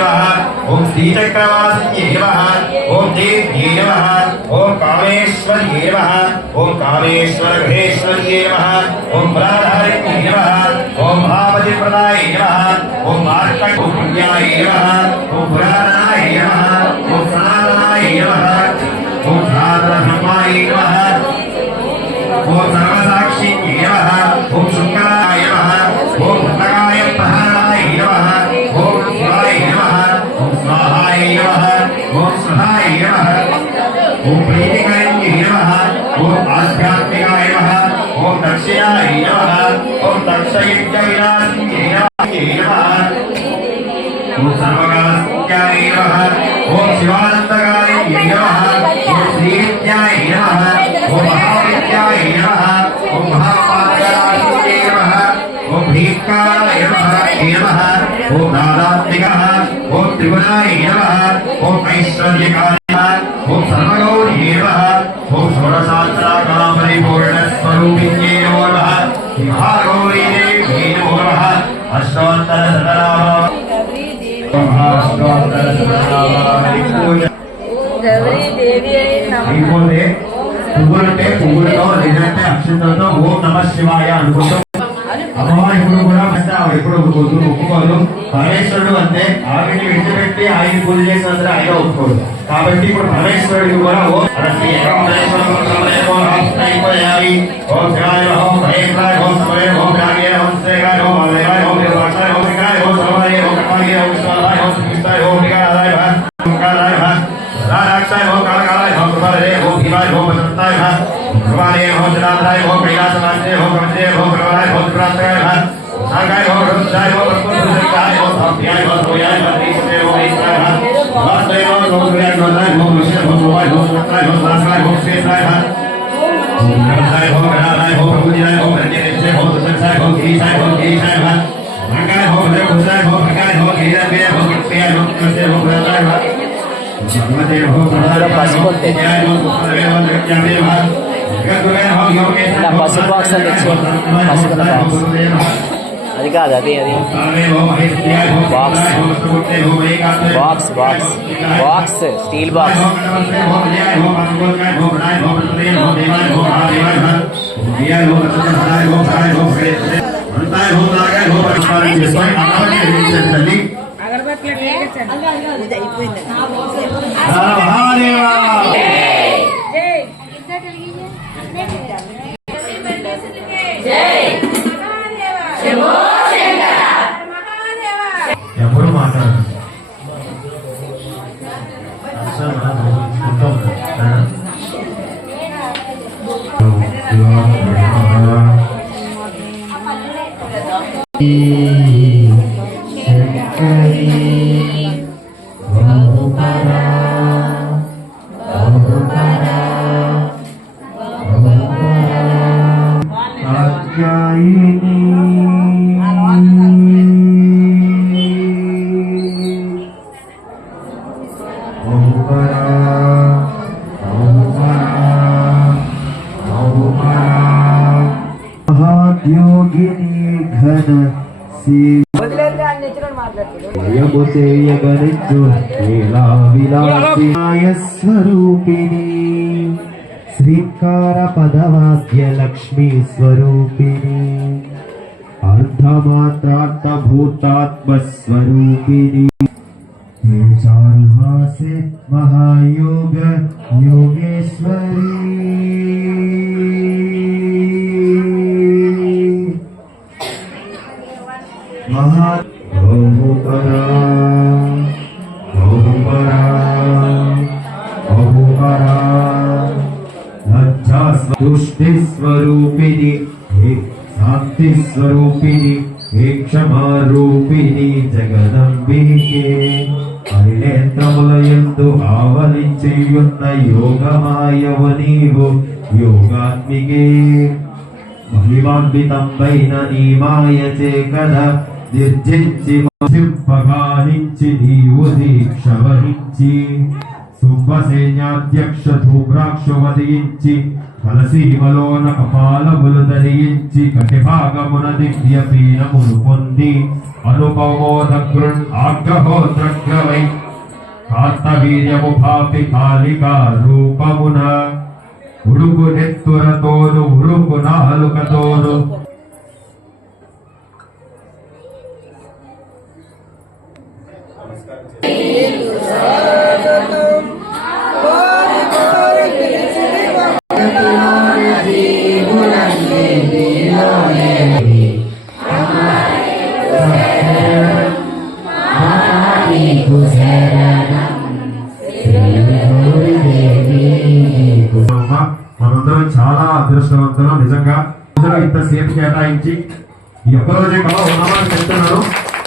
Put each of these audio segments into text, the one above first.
नमः ओम श्रीचक्रवासिन्ये नमः ओम देव्ये नमः ओम कामेश्वर्ये नमः ओम कामेश्वर गृहेश्वर्ये नमः ओम प्राधारिण्ये नमः ओम भावतिप्रदाय नमः ओम मार्कण्डेयाय नमः ओम पुराणाय नमः ओम सनातनाय नमः ओम साधनधर्माय नमः ओम सर्वसाक्षिण्ये नमः ओम शुक्राय नमः ओम भद्रकाय प्रहरणाय नमः ओम शिवाय नमः ओम स्वाहाय नमः ओम सुधाय नमः ओम प्रीतिकरण्ये नमः ओम आध्यात्मिकाय नमः ओम दक्षिणाय नमः ओम दक्षयज्ञविनाशिन्ये नमः ओम सर्वकालस्याय नमः ओम शिवानन्दकारिण्ये नमः ओम श्रीविद्याय नमः ओम महाविद्याय नमः ओम महापात्राय नमः ओम भीमकाराय नमः ओम नादात्मिकः ओम त्रिगुणाय नमः ओम ऐश्वर्यकाय नमः ओम सर्वगौर्ये नमः ओम षोडशास्त्राकामपरिपूर्णस्वरूपिण्ये नमो नमः महागौरी देव्यै नमो नमः अष्टोत्तरशतनाम పువ్వులంటే పువ్వులతో లేదంటే అక్షంతలతో ఓం నమ శివాయ అనుకుంటూ అమ్మవారు ఇప్పుడు కూడా ఎప్పుడు ఒప్పుకోరు. పరమేశ్వరుడు అంతే ఆవిని విడిచిపెట్టి ఆయన పూజ చేసినంత ఆయన ఒప్పుకోడు. కాబట్టి ఇప్పుడు పరమేశ్వరుడికి కూడా ఓం పసుపు బాక్స్ అని తెచ్చి అది కాదు అది అది box box box box steel box ఎవరు మాట్లాడరు स्वरूपिणी श्रीकार पदवाद्य लक्ष्मी स्वरूपिणी अर्धमात्रार्थभूतात्म स्वरूपिणी चारुहासे महायोग योगेश्वरी महा बहुपरा लज्जा तुष्टि स्वरूपिणी शांति स्वरूपिणी क्षमा रूपिणी जगदंबिके अनिलेन्द्रमुलयंदु आवलिंचेयुन्न योगमायव नीवु योगात्मिके महिमान्वितंपैन नीमायचे कदा నిర్జించి సింపగానించి నీవు దీక్ష వహించి శుభసేనాధ్యక్ష ధూమ్రాక్ష వదించి కలసీమలోన కపాలములు ధరించి కటిభాగమున దివ్య పీనములు పొంది అనుపమోదగ్రున్ ఆగ్రహోద్రగ్రమై కార్తవీర్యము భాపి కాళికా రూపమున ఉడుకు నెత్తురతోను ఉరుకు నాలుకతోను మనందరం చాలా అదృష్టవంతులం నిజంగా ఇంతసేపు కేటాయించి ఈ ఒక్కరోజే కదా ఉన్నామని చెప్తున్నాను.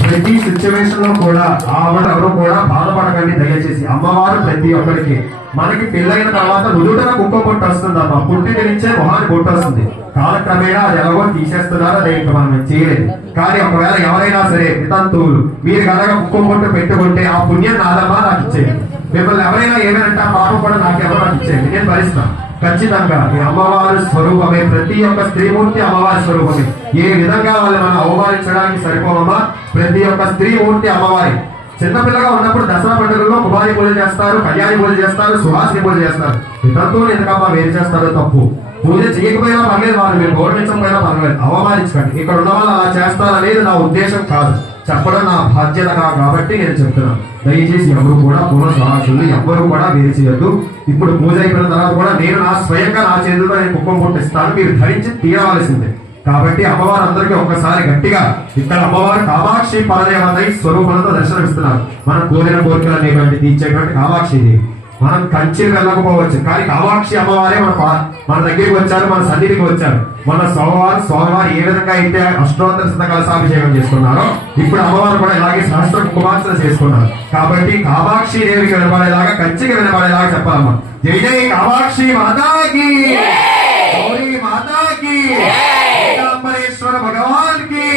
ప్రతి సిచ్యువేషన్ లో కూడా ఆవిడ ఎవరు కూడా బాధపడకండి దయచేసి. అమ్మవారు ప్రతి ఒక్కరికి మనకి పెళ్ళైన తర్వాత నుదుటన కుక్క పొట్టు వస్తుంది అమ్మ, పుట్టిన నుంచే మొహాన్ని పొట్టు వస్తుంది. కాలక్రమేణా అది ఎలాగో తీసేస్తున్నారు, అది ఇంకా మనం చేయలేదు. కానీ ఒకవేళ ఎవరైనా సరే వితంతువులు మీరు కనుక కుక్క పొట్టు పెట్టుకుంటే ఆ పుణ్యం నాదమ్మా నాకు ఇచ్చేయండి. మిమ్మల్ని ఎవరైనా ఏమైనా పాపం కూడా నాకెవరో నాకు ఇచ్చేయండి, నేను భరిస్తాను. ఖచ్చితంగా ఈ అమ్మవారి స్వరూపమే, ప్రతి ఒక్క స్త్రీమూర్తి అమ్మవారి స్వరూపమే. ఏ విధంగా వాళ్ళు మనం అవమానించడానికి సరిపోమమ్మా. ప్రతి ఒక్క స్త్రీమూర్తి అమ్మవారి. చిన్నపిల్లగా ఉన్నప్పుడు దసరా పండుగల్లో కుమారి పూజ చేస్తారు, కళ్యాణి పూజ చేస్తారు, సుహాసిని పూజ చేస్తారు. ఇతరులతో ఎందుకమ్మా వేరు చేస్తారో తప్పు. పూజ చేయకపోయినా పర్లేదు, వాళ్ళు మీరు గౌరవించకపోయినా పర్లేదు, అవమానించకండి. ఇక్కడ ఉన్న వాళ్ళు అలా చేస్తారనేది నా ఉద్దేశం కాదు, చెప్పడం నా బాధ్యత కాబట్టి నేను చెప్తున్నాను. దయచేసి ఎవరు కూడా పూర్వ సహాసులు ఎవ్వరు కూడా వేరు చేయొద్దు. ఇప్పుడు పూజ అయిపోయిన తర్వాత కూడా నేను నా స్వయంగా నా చేతుల్లో నేను కుక్కం పుట్టిస్తాను, మీరు ధరించి తీరవలసిందే. కాబట్టి అమ్మవారు అందరికీ ఒక్కసారి గట్టిగా ఇక్కడ అమ్మవారు కామాక్షి పరదేవతై స్వరూపంతో దర్శనమిస్తున్నారు. మనం కోరిన కోరికలు అనేటువంటి తీర్చేటువంటి కామాక్షి దేవి. మనం కంచి వెళ్ళకపోవచ్చు, కానీ కామాక్షి అమ్మవారే మన దగ్గరికి వచ్చారు, మన సన్నిధికి వచ్చారు. మన స్వామివారు ఏ విధంగా అయితే అష్టోత్తర శత కలశాభిషేకం చేసుకున్నారో ఇప్పుడు అమ్మవారు కూడా ఇలాగే సహస్ర కుంకుమార్చన చేసుకున్నారు. కాబట్టి కామాక్షి దేవికి వినపడేలాగా, కంచికి వినపడేలాగా చెప్పాలమ్మా. జై జై కామాక్షి మాతాకి, గౌరీ మాతాకి, పరమేశ్వర భగవాన్ కి.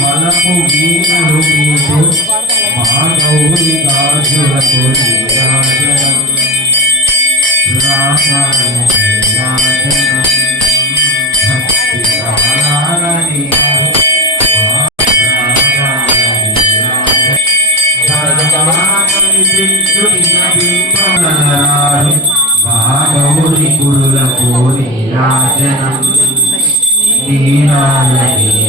వలపు వీణలు మీతో మా గౌరి గాజులకు నీరాజనం రామాయణం భక్తి కాలాలని మా గౌరి గురులకు నీరాజనం నీరాజనం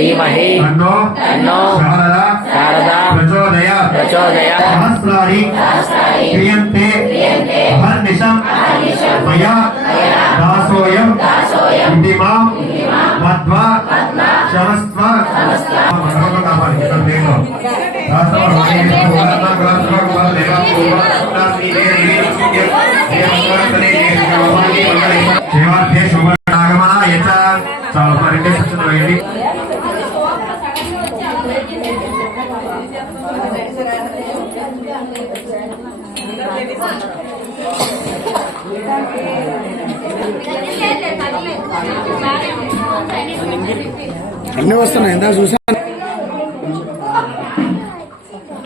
धीमहि तन्नो शारदा प्रचोदयात् सहस्राणि क्रियन्ते अहर्निशं मया दासोऽयं इति मां मध्वा क्षमस्व शिवार्थे शुभनागमनाय च चालपरिके सच्चिदानन्द అన్నీ వస్తున్నాయి. ఎంత చూసాను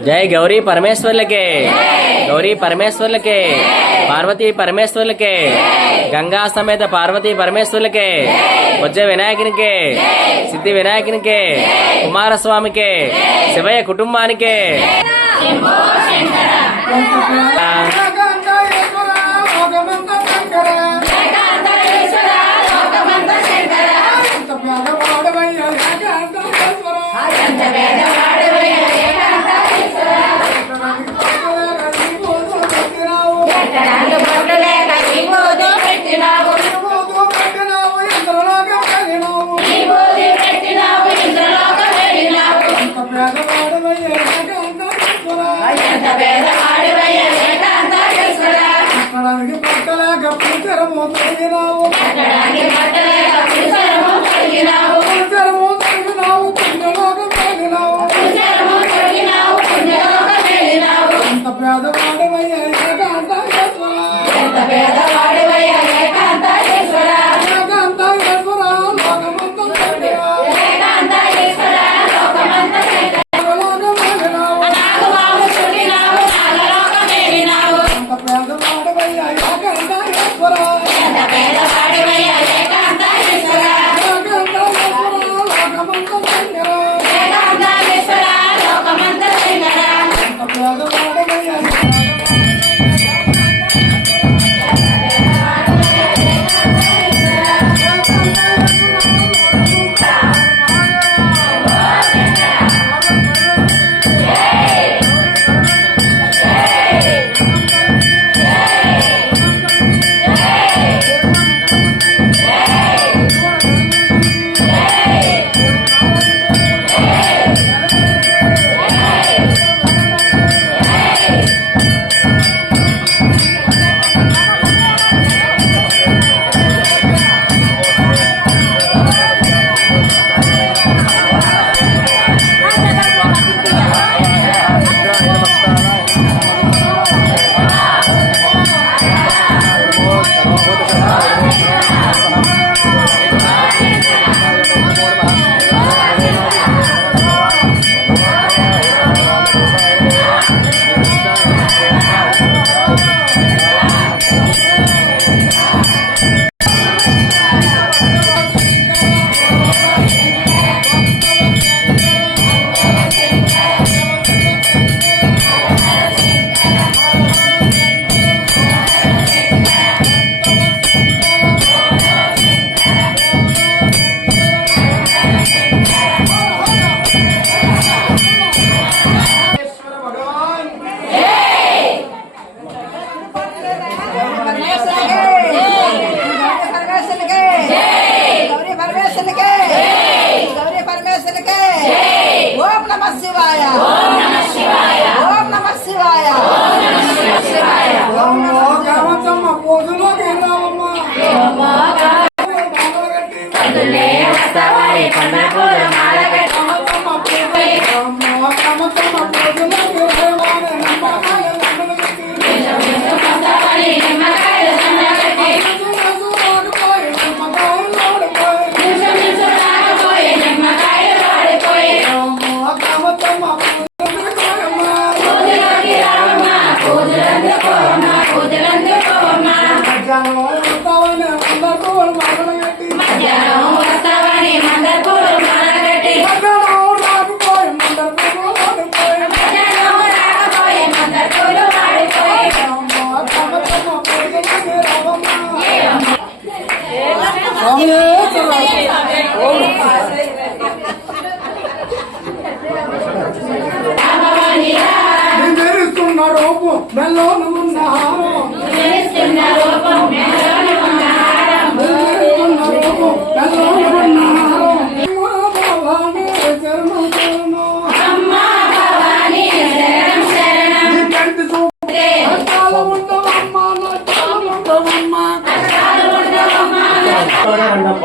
జై గౌరీ పరమేశ్వర్లకే, గౌరీ పరమేశ్వర్లకే, పార్వతీ పరమేశ్వర్లకే, గంగా సమేత పార్వతీ పరమేశ్వర్లకే, బొజ్జ వినాయకునికే, సిద్ధి వినాయకునికే, కుమారస్వామికే, శివయ్య కుటుంబానికే.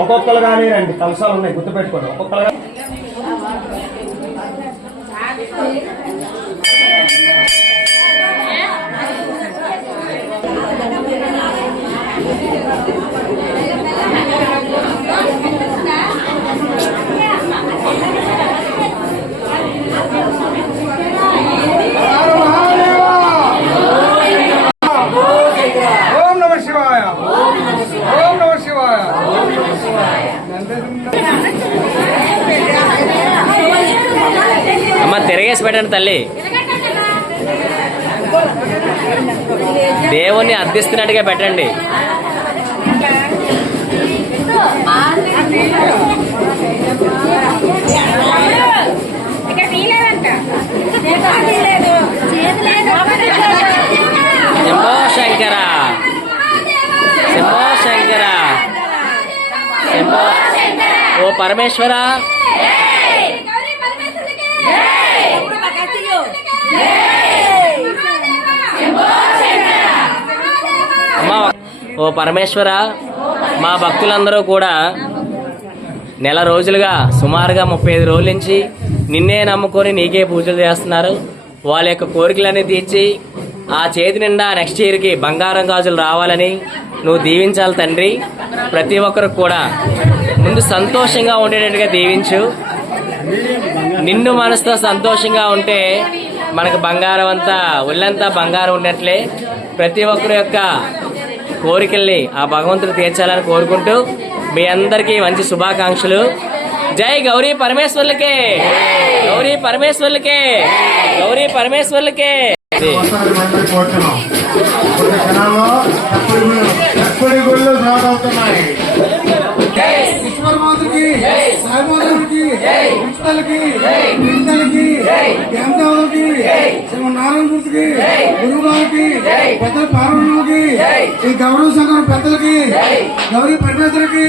ఒక్కొక్కరుగానే రండి, కలసాలు ఉన్నాయి గుర్తుపెట్టుకోండి. ఒక్కొక్కరుగా తిరగేసి పెట్టండి తల్లి. దేవుణ్ణి అర్థిస్తున్నట్టుగా పెట్టండి. శంభో శంకర, శంభో శంకర, శంభో. ఓ పరమేశ్వర, ఓ పరమేశ్వర, మా భక్తులందరూ కూడా నెల రోజులుగా సుమారుగా 35 రోజుల నుంచి నిన్నే నమ్ముకొని నీకే పూజలు చేస్తున్నారు. వాళ్ళ యొక్క కోరికలన్నీ తీర్చి ఆ చేతి నిండా నెక్స్ట్ ఇయర్కి బంగారం గాజులు రావాలని నువ్వు దీవించాలి తండ్రి. ప్రతి ఒక్కరికి కూడా ముందు సంతోషంగా ఉండేటట్టుగా దీవించు. నిన్ను మనసుతో సంతోషంగా ఉంటే మనకు బంగారం అంతా ఒళ్ళంతా బంగారం ఉన్నట్లే. ప్రతి ఒక్కరి యొక్క కోరికల్ని ఆ భగవంతుడు తీర్చాలని కోరుకుంటూ మీ అందరికీ మంచి శుభాకాంక్షలు. జై గౌరీ పరమేశ్వర్లకే, గౌరీ పరమేశ్వర్లకే, గౌరీ పరమేశ్వర్లకే. ఈశ్వరమాతకి, సాయిబాబాకి, ఉచితలకి, నిందలకి, జ్ఞానదేవులకి, శ్రీమన్నారాయణమూర్తికి, గురువుగారికి, పెద్దల పార్వణులకి, ఈ గౌరవ సంఘం పెద్దలకి, గౌరీ పరమేశ్వరికి